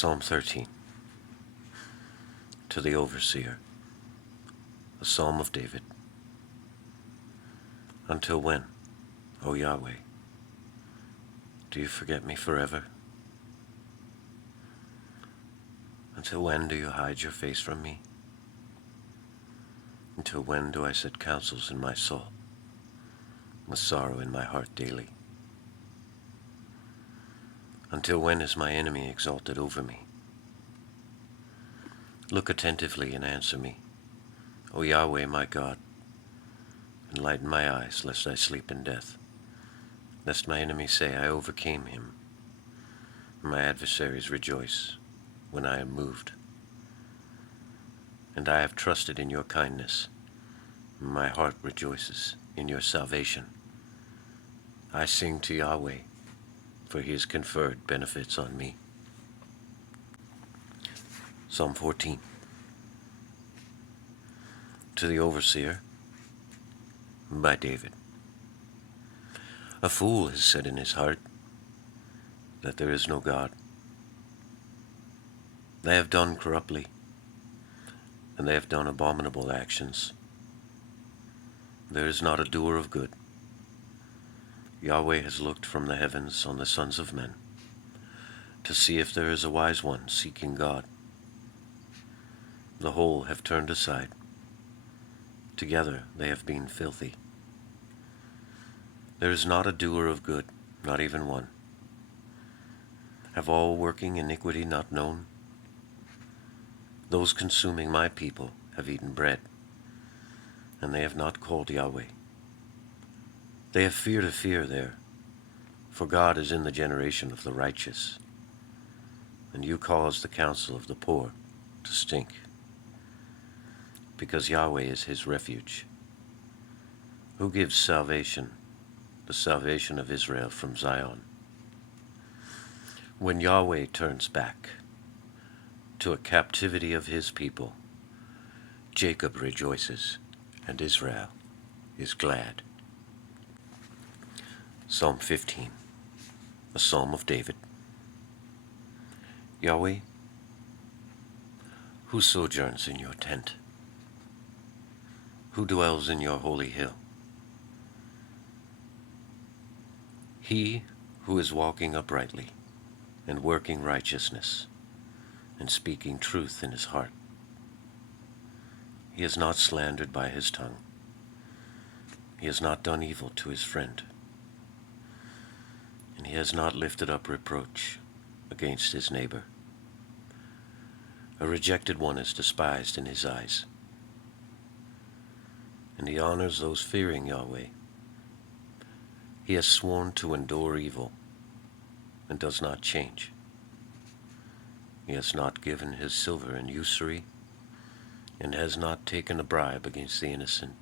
Psalm 13. To the Overseer, a Psalm of David. Until when, O Yahweh, do you forget me forever? Until when do you hide your face from me? Until when do I set counsels in my soul, with sorrow in my heart daily? Until when is my enemy exalted over me? Look attentively and answer me, O Yahweh my God. Enlighten my eyes, lest I sleep in death, lest my enemies say I overcame him, and my adversaries rejoice when I am moved. And I have trusted in your kindness, and my heart rejoices in your salvation. I sing to Yahweh, for he has conferred benefits on me. Psalm 14. To the Overseer, by David. A fool has said in his heart that there is no God. They have done corruptly, and they have done abominable actions. There is not a doer of good. Yahweh has looked from the heavens on the sons of men, to see if there is a wise one seeking God. The whole have turned aside. Together they have been filthy. There is not a doer of good, not even one. Have all working iniquity not known? Those consuming my people have eaten bread, and they have not called Yahweh. They have fear to fear there, for God is in the generation of the righteous, and you cause the counsel of the poor to stink, because Yahweh is his refuge. Who gives salvation, the salvation of Israel from Zion? When Yahweh turns back to a captivity of his people, Jacob rejoices, and Israel is glad. Psalm 15, a Psalm of David. Yahweh, who sojourns in your tent? Who dwells in your holy hill? He who is walking uprightly and working righteousness and speaking truth in his heart. He is not slandered by his tongue. He has not done evil to his friend, and he has not lifted up reproach against his neighbor. A rejected one is despised in his eyes, and he honors those fearing Yahweh. He has sworn to endure evil and does not change. He has not given his silver in usury and has not taken a bribe against the innocent.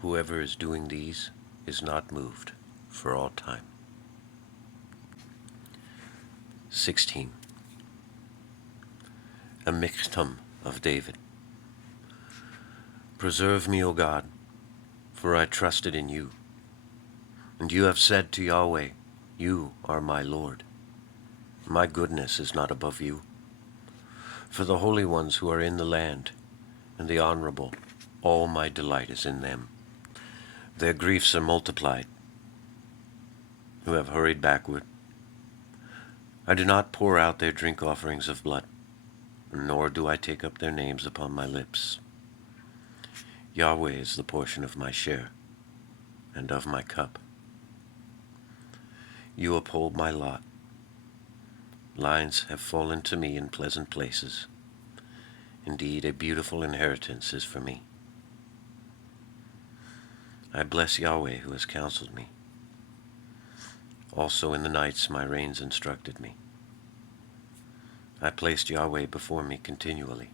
Whoever is doing these is not moved for all time. 16. A Michtam of David. Preserve me, O God, for I trusted in you. And you have said to Yahweh, you are my Lord. My goodness is not above you. For the holy ones who are in the land, and the honorable, all my delight is in them. Their griefs are multiplied, who have hurried backward. I do not pour out their drink offerings of blood, nor do I take up their names upon my lips. Yahweh is the portion of my share, and of my cup. You uphold my lot. Lines have fallen to me in pleasant places. Indeed, a beautiful inheritance is for me. I bless Yahweh who has counseled me. Also in the nights my reins instructed me. I placed Yahweh before me continually.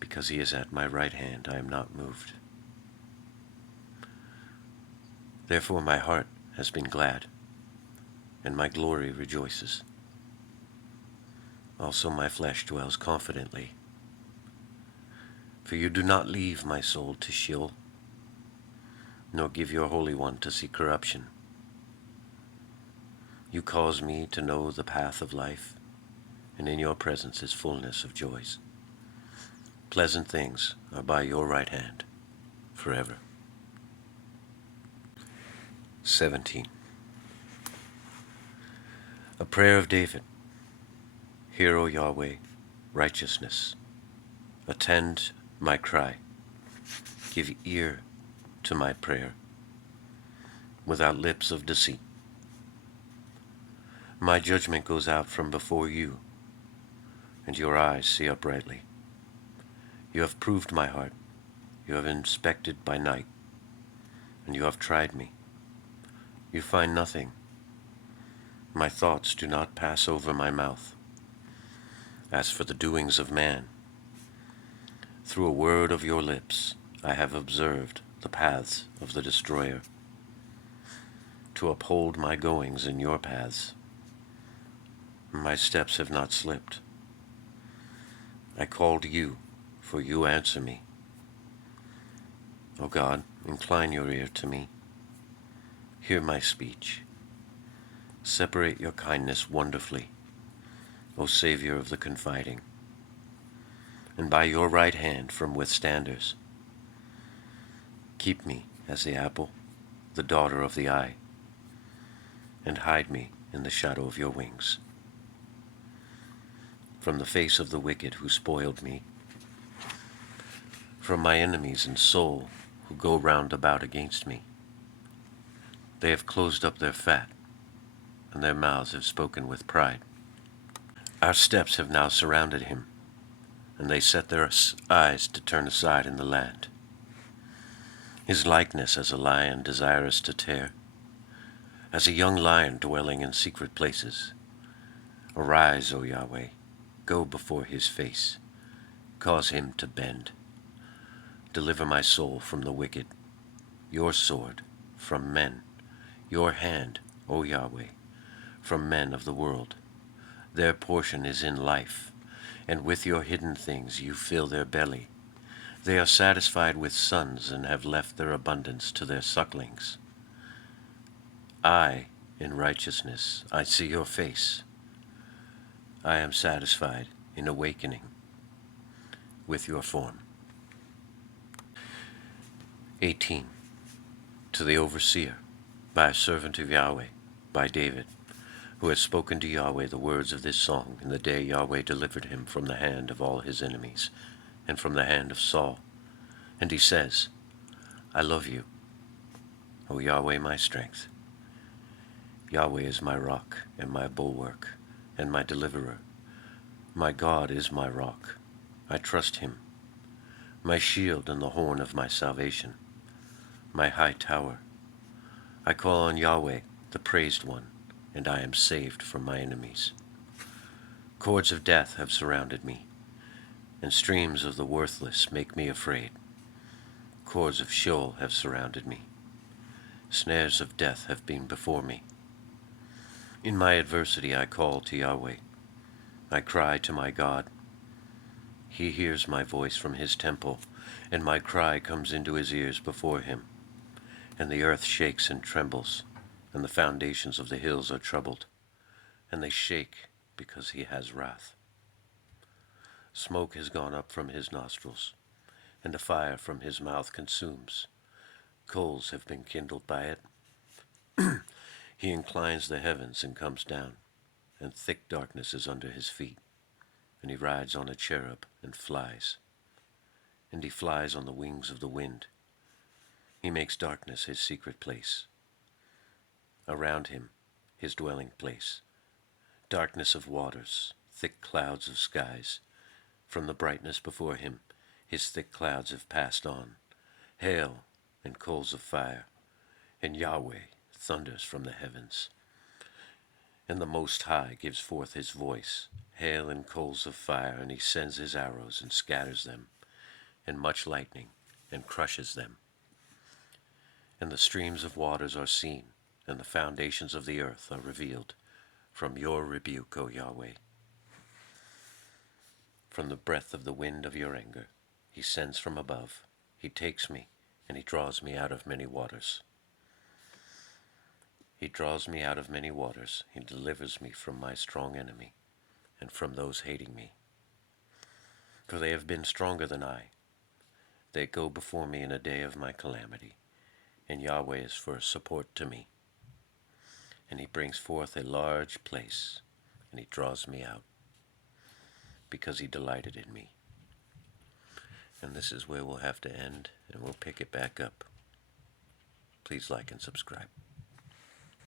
Because he is at my right hand, I am not moved. Therefore my heart has been glad, and my glory rejoices. Also my flesh dwells confidently. For you do not leave my soul to Sheol, nor give your Holy One to see corruption. You cause me to know the path of life, and in your presence is fullness of joys. Pleasant things are by your right hand forever. 17. A prayer of David. Hear, O Yahweh, righteousness. Attend my cry. Give ear to my prayer, without lips of deceit. My judgment goes out from before you, and your eyes see uprightly. You have proved my heart. You have inspected by night, and you have tried me. You find nothing. My thoughts do not pass over my mouth. As for the doings of man, through a word of your lips I have observed the paths of the destroyer, to uphold my goings in your paths. My steps have not slipped. I called you, for you answer me. O God, incline your ear to me. Hear my speech. Separate your kindness wonderfully, O Savior of the confiding, and by your right hand from withstanders. Keep me as the apple, the daughter of the eye, and hide me in the shadow of your wings. From the face of the wicked who spoiled me, from my enemies in soul who go round about against me. They have closed up their fat, and their mouths have spoken with pride. Our steps have now surrounded him, and they set their eyes to turn aside in the land. His likeness as a lion desirous to tear, as a young lion dwelling in secret places. Arise, O Yahweh, go before his face, cause him to bend. Deliver my soul from the wicked, your sword from men, your hand, O Yahweh, from men of the world. Their portion is in life, and with your hidden things you fill their belly. They are satisfied with sons and have left their abundance to their sucklings. I, in righteousness, I see your face. I am satisfied in awakening with your form. 18. To the overseer, by a servant of Yahweh, by David, who has spoken to Yahweh the words of this song in the day Yahweh delivered him from the hand of all his enemies, and from the hand of Saul. And he says, I love you, O Yahweh my strength. Yahweh is my rock and my bulwark and my deliverer. My God is my rock. I trust him, my shield and the horn of my salvation, my high tower. I call on Yahweh, the praised one, and I am saved from my enemies. Cords of death have surrounded me, and streams of the worthless make me afraid. Cords of Sheol have surrounded me. Snares of death have been before me. In my adversity I call to Yahweh. I cry to my God. He hears my voice from his temple, and my cry comes into his ears before him. And the earth shakes and trembles, and the foundations of the hills are troubled, and they shake because he has wrath. Smoke has gone up from his nostrils, and a fire from his mouth consumes. Coals have been kindled by it. He inclines the heavens and comes down, and thick darkness is under his feet. And he rides on a cherub and flies. And he flies on the wings of the wind. He makes darkness his secret place. Around him, his dwelling place. Darkness of waters, thick clouds of skies. From the brightness before him, his thick clouds have passed on. Hail and coals of fire, and Yahweh thunders from the heavens. And the Most High gives forth his voice, hail and coals of fire, and he sends his arrows and scatters them, and much lightning, and crushes them. And the streams of waters are seen, and the foundations of the earth are revealed, from your rebuke, O Yahweh. From the breath of the wind of your anger, he sends from above, he takes me, and he draws me out of many waters. He draws me out of many waters. He delivers me from my strong enemy and from those hating me. For they have been stronger than I. They go before me in a day of my calamity, and Yahweh is for support to me. And he brings forth a large place, and he draws me out, because he delighted in me. And this is where we'll have to end, and we'll pick it back up. Please like and subscribe.